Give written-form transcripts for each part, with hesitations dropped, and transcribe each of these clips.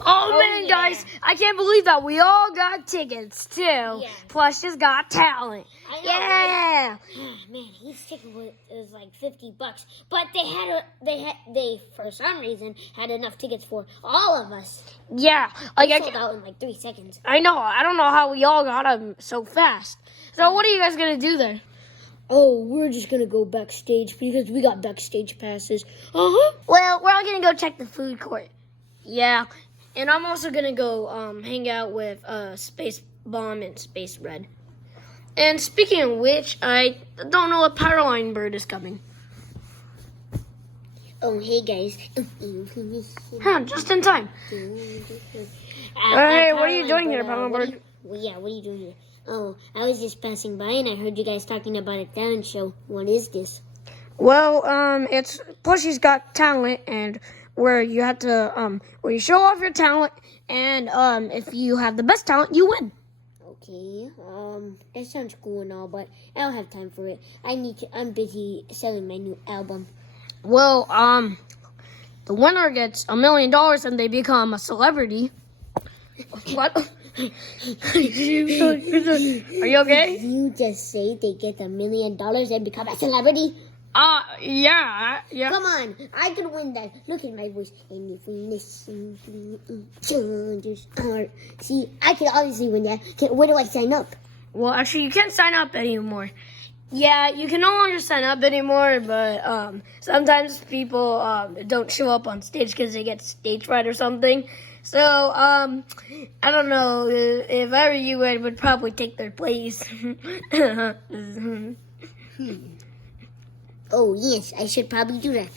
Oh man, guys, I can't believe that we all got tickets too. Yeah. Plush has got talent. I know, Yeah. right? Man, his ticket was like $50, but they for some reason had enough tickets for all of us. Yeah. Like They sold out in like 3 seconds. I know. I don't know how we all got them so fast. So what are you guys gonna do there? Oh, we're just gonna go backstage because we got backstage passes. Well, we're all gonna go check the food court. Yeah. And I'm also gonna go hang out with Space Bomb and Space Red. And speaking of which, I don't know what Powerline bird is coming. Oh, hey guys. Just in time. Hey, what are you doing here, Powerline bird? What are you doing here? Oh, I was just passing by and I heard you guys talking about a talent show. What is this? Well, it's Plushy's Got Talent, and where you have to where you show off your talent, and if you have the best talent, you win. Okay, that sounds cool and all, but I don't have time for it. I'm busy selling my new album. Well, the winner gets $1 million and they become a celebrity. What? Are you okay? You just say they get $1 million and become a celebrity? Yeah. Come on, I could win that. Look at my voice. And if we listen to each other's heart. See, I could obviously win that. Where do I sign up? Well, actually, you can't sign up anymore. Yeah, you can no longer sign up anymore, but sometimes people don't show up on stage because they get stage fright or something. So, I don't know. If I were you, I would probably take their place. Oh, yes, I should probably do that.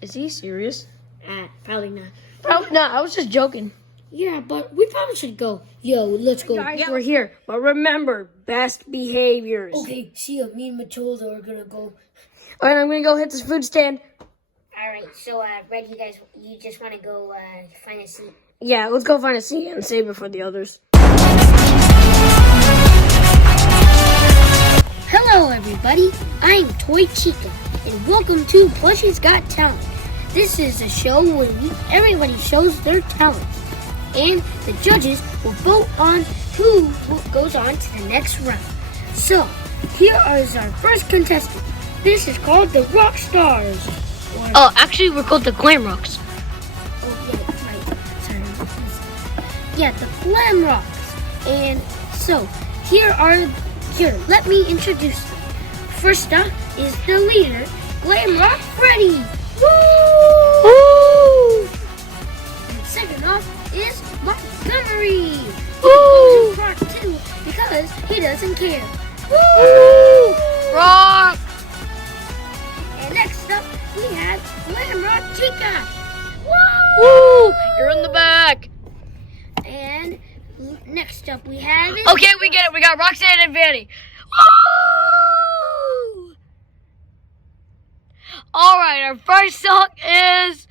Is he serious? Probably not. Probably not. I was just joking. Yeah, but we probably should go. Yo, let's go. Guys, we're here. But remember, best behaviors. Okay, see ya. Me and Matilda are gonna go. All right, I'm going to go hit this food stand. All right, so, Red, you just want to go find a seat? Yeah, let's go find a seat and save it for the others. Hello, everybody. I'm Toy Chica, and welcome to Plush's Got Talent. This is a show where everybody shows their talents, and the judges will vote on who goes on to the next round. So, here is our first contestant. This is called the Rock Stars. Oh, actually, we're called the Glam Rocks. Oh, yeah, right. Sorry. Yeah, the Glam Rocks. And so, here, let me introduce them. First up is the leader, Glam Rock Freddy. Woo! Woo! And second off is Montgomery. Woo! He goes in Rock 2 because he doesn't care. Woo! Rock! And next up, we have Glam Rock Chica. Woo! You're in the back. And next up, we have Okay, we get it. We got Roxanne and Vanny. Woo! All right, our first song is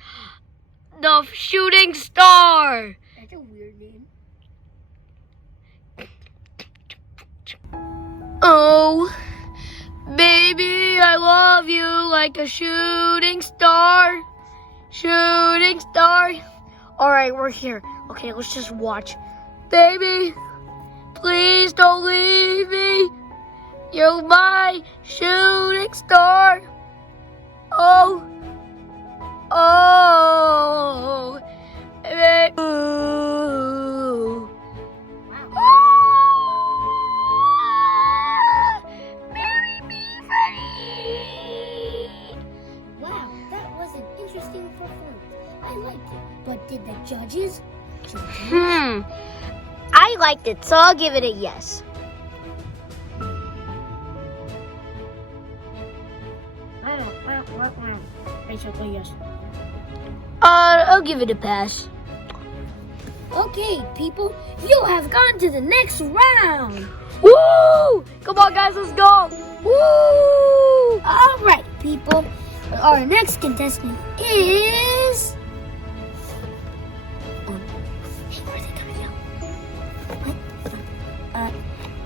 The Shooting Star. That's a weird name. Oh, baby, I love you like a shooting star. Shooting star. All right, we're here. Okay, let's just watch. Baby, please don't leave me. You're my shooting star. Oh, baby. Ooh. Marry me, Freddie. Wow, that was an interesting performance. I liked it. But did the judges? I liked it, so I'll give it a yes. Basically, yes. I'll give it a pass. Okay, people, you have gone to the next round. Woo! Come on, guys, let's go. Woo! All right, people. Our next contestant is. Hey, where are they coming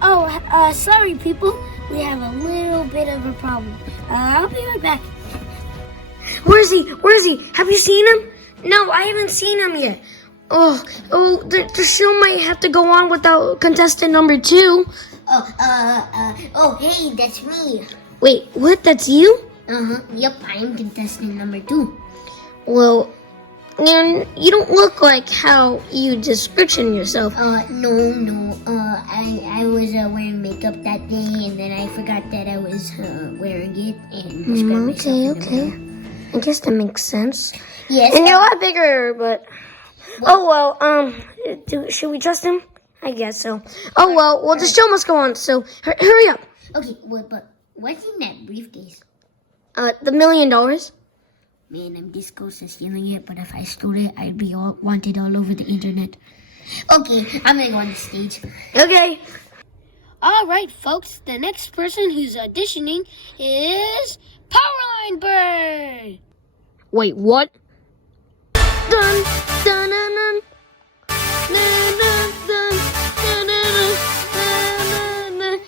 out? Sorry, people. We have a little bit of a problem. I'll be right back. Where is he? Where is he? Have you seen him? No, I haven't seen him yet. The show might have to go on without contestant number 2. Hey, that's me. Wait, what? That's you? Yep, I am contestant number 2. Well, you don't look like how you description yourself. No. I was wearing makeup that day, and then I forgot that I was wearing it, and described myself. Okay. I guess that makes sense. Yes. And you're a lot bigger, but... should we trust him? I guess so. The show must go on, so hurry up. Okay, but what's in that briefcase? The $1 million. Man, I'm this close to stealing it, but if I stole it, I'd be wanted all over the internet. Okay, I'm gonna go on the stage. Okay. All right, folks. The next person who's auditioning is Powerline Bird. Wait, what? Dun, dun, dun, dun. Dun, dun, dun, dun, dun, dun, dun,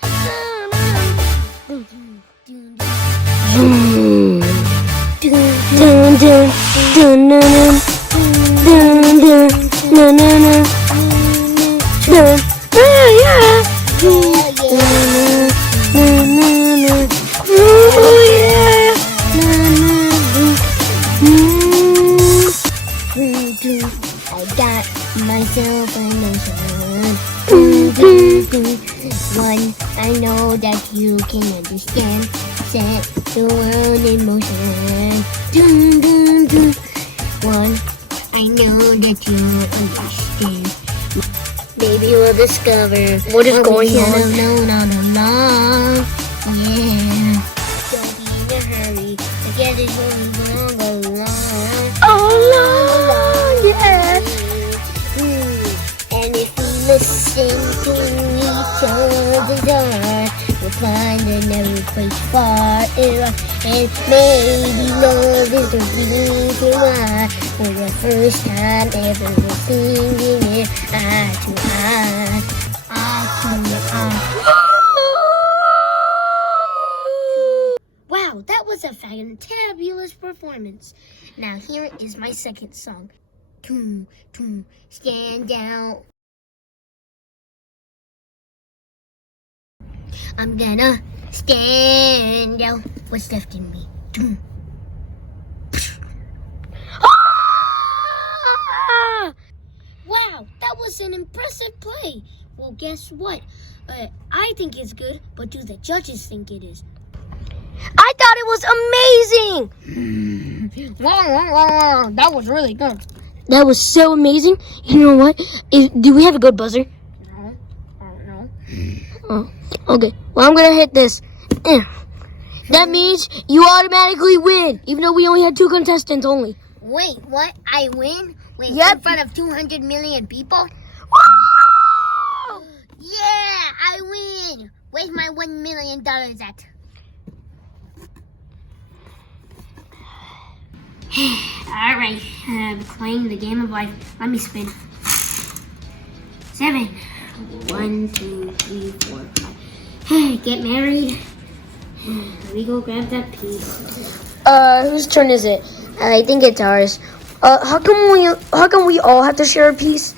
I got myself a notion. One I know that you can understand. Set the world in motion. One I know that you understand. Maybe we'll discover what is going on. No. Yeah. Don't be in a hurry. Together we'll go along. Oh, yeah. And if we listen to each other's heart, we'll find another place far and maybe love is the reason why for the first time ever we're singing it eye to eye, eye to eye. Wow, that was a fantabulous performance. Now here is my second song. Stand out. I'm gonna stand out. What's left in me? Wow, that was an impressive play. Well, guess what? I think it's good, but do the judges think it is? I thought it was amazing. Wow, that was really good. That was so amazing. You know what? Do we have a good buzzer? No, I don't know. Oh, okay. Well, I'm gonna hit this. That means you automatically win, even though we only had 2 contestants only. Wait, what? I win? Wait, Yep. in front of 200 million people? Woo! Yeah, I win. Where's my $1 million at? Alright, playing the game of life. Let me spin. 7. 1, 2, 3, 4, 5. Get married. Let me go grab that piece. Whose turn is it? I think it's ours. How come we all have to share a piece?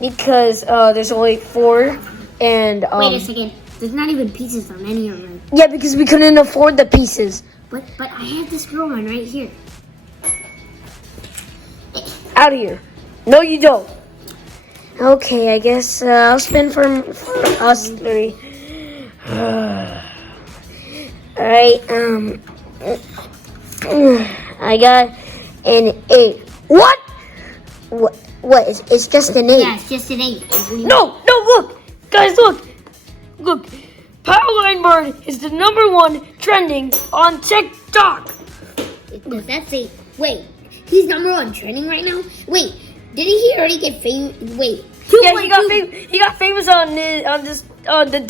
Because there's only 4 and Wait a second. There's not even pieces on any of them. Yeah, because we couldn't afford the pieces. But I have this girl one right here. Out of here. No, you don't. Okay, I guess I'll spin for us 3. Alright, I got an 8. What? What? It's just an 8. Yeah, it's just an 8. No, look! Guys, look! Look, Powerline Bird is the #1 trending on TikTok. Does that say, wait, he's #1 trending right now? Wait, didn't he already get famous? Wait. Yeah, he got famous on the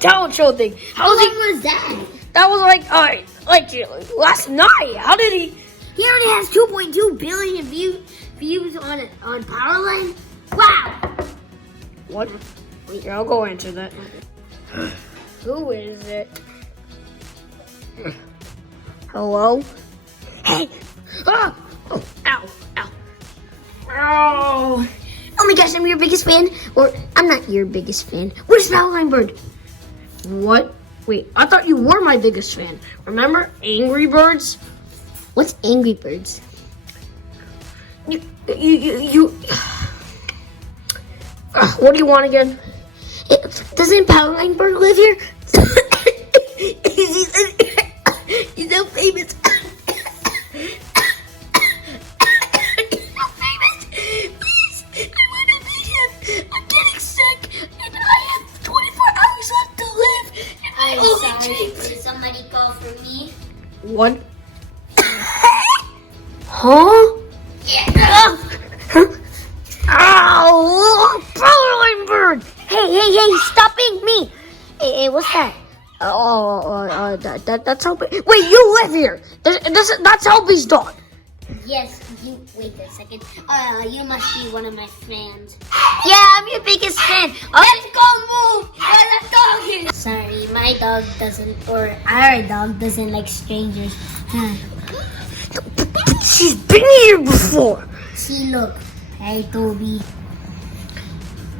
talent show thing. How long was that? That was like last night. How did he? He already has 2.2 billion views on Powerline. Wow. What? Wait, I'll go answer that. Who is it? Hello? Hey! Oh, ow, ow. Oh. Oh my gosh, I'm your biggest fan. Or, I'm not your biggest fan. Where's Powerline Bird? What? Wait, I thought you were my biggest fan. Remember Angry Birds? What's Angry Birds? You. What do you want again? Doesn't Powerline Bird live here? He's so famous. He's so famous. Please, I want to meet him. I'm getting sick, and I have 24 hours left to live. And I'm only sorry. dreams. Did somebody call for me? What? Huh? Yeah. Ow! Powerline Bird! Hey, stop being me! Hey, what's that? That's Helpy. Wait, you live here! That's Helpy's dog! Yes, you. Wait a second. You must be one of my fans. Yeah, I'm your biggest fan! Let's go move! Where that dog is! Sorry, my dog doesn't, or our dog doesn't like strangers. She's been here before! See, look. Hey, Toby.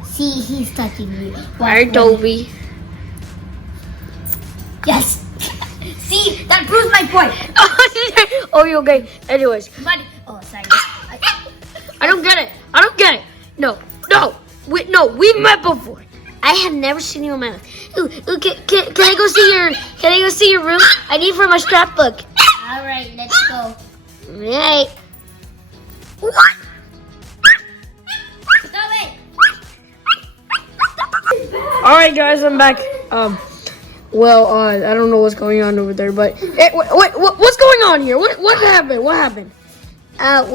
See, he's touching me. Why, Toby? Yes. See, that proves my point. Oh, you okay? Anyways, Buddy. Oh, sorry. I don't get it. No. We met before. I have never seen you in my life. Ooh, can I go see your room? I need for my scrapbook. All right, let's go. Right. What? Stop it. All right, guys, I'm back. I don't know what's going on over there, but what's going on here? What happened? What happened? How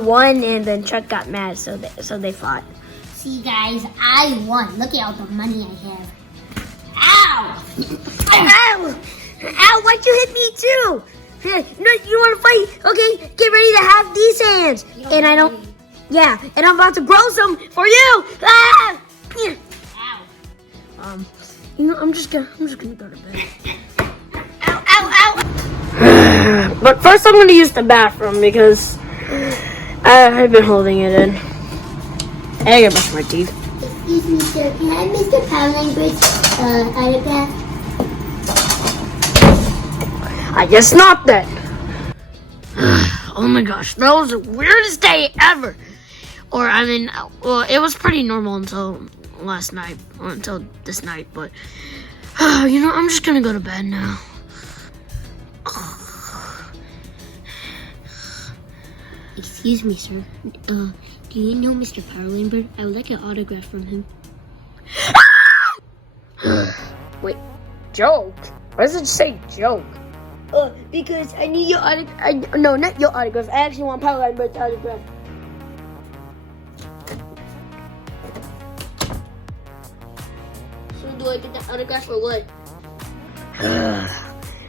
won, and then Chuck got mad, so they fought. See, guys, I won. Look at all the money I have. Ow! Ow! Ow! Why'd you hit me too? No, you want to fight? Okay, get ready to have these hands. And I don't. Yeah, and I'm about to grow some for you. Ah! Ow! I'm just gonna go to bed. Ow! But first, I'm gonna use the bathroom because I've been holding it in. I gotta brush my teeth. Excuse me, sir. Can I have Mr. Powerline Bird's autograph? I guess not then. Oh my gosh, that was the weirdest day ever. It was pretty normal until last night, or until this night, but I'm just gonna go to bed now. Excuse me, sir. Do you know Mr. Powerline Bird? I would like an autograph from him. Wait, joke? Why does it say joke? Because I need your autograph. No, not your autograph. I actually want Powerline Bird's autograph. So do I get the autograph or what?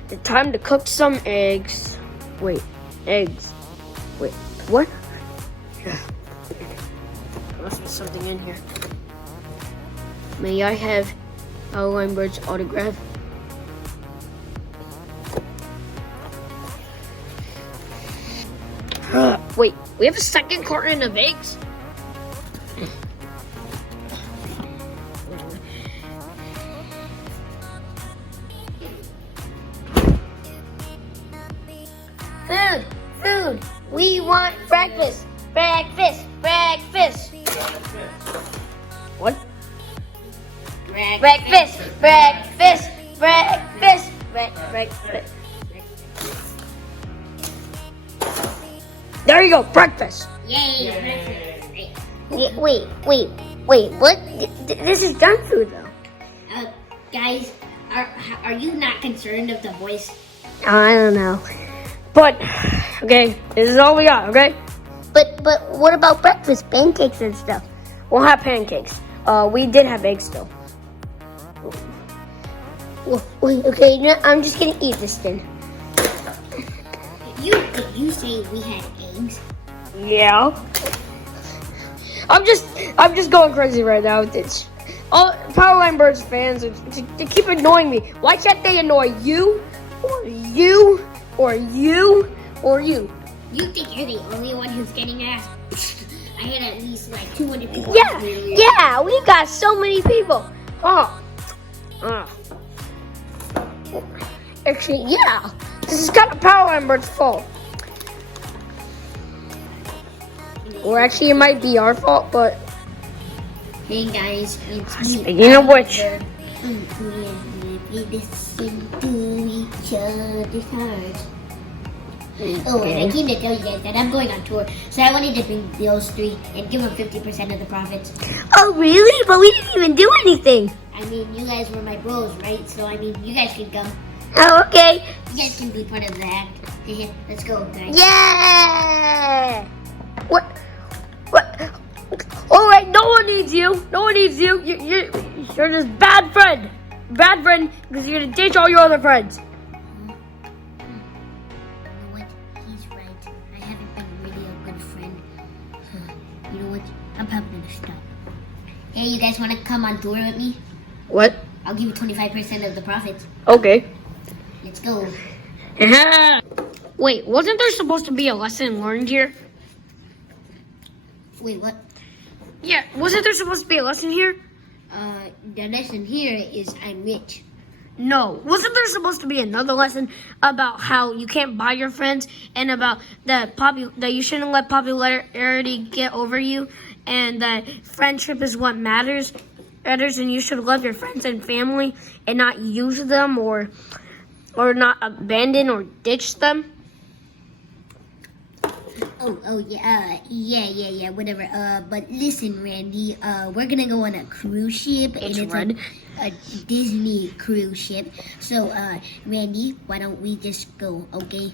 The time to cook some eggs. Wait, eggs. Wait, what? There must be something in here. May I have Powerline Bird's autograph? Wait, we have a second carton of eggs? Food! We want breakfast! Breakfast! What? Breakfast! There you go, breakfast! Yay! Yeah, wait, what? This is junk food though. Guys, are you not concerned of the voice? I don't know. But, okay, this is all we got, okay? But what about breakfast? Pancakes and stuff. We'll have pancakes. We did have eggs still. Well, okay, no, I'm just gonna eat this then. Did you say we had eggs? Yeah. I'm just going crazy right now. It's all Powerline Birds fans. They keep annoying me. Why can't they annoy you? or you, or you, or you. You think you're the only one who's getting asked? I had at least like 200 people. Yeah, we got so many people. Actually, yeah, this is kind of Powerline, but it's full. Or actually, it might be our fault, but. Hey guys, it's me. Speaking of which. We listen to each other's hearts. Oh, and I came to tell you guys that I'm going on tour, so I wanted to bring those three and give them 50% of the profits. Oh, really? But we didn't even do anything. I mean, you guys were my bros, right? So, I mean, you guys can come. Oh, okay. You guys can be part of the act. Let's go, guys. Yeah! What? All right, no one needs you. No one needs you. You're this bad friend. Bad friend because you're going to ditch all your other friends. He's right. I haven't been really a good friend. You know what? I'm probably gonna stop. Hey, you guys want to come on tour with me? What? I'll give you 25% of the profits. Okay. Let's go. Wait, wasn't there supposed to be a lesson learned here? Wait, what? Yeah, wasn't there supposed to be a lesson here? The lesson here is I'm rich. No. Wasn't there supposed to be another lesson about how you can't buy your friends and about that you shouldn't let popularity get over you and that friendship is what matters and you should love your friends and family and not use them or not abandon or ditch them? Oh, yeah, whatever. But listen, Randy, we're gonna go on a cruise ship. It's and red. A Disney cruise ship. So, Randy, why don't we just go, okay?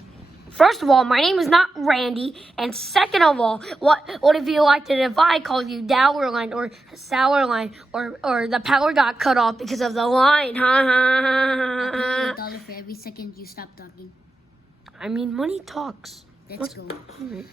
First of all, my name is not Randy, and second of all, what if you liked it if I called you Dowerline or Sourline or the power got cut off because of the line? I'll pay you $1 for every second you stop talking. I mean, money talks. Let's go. All right.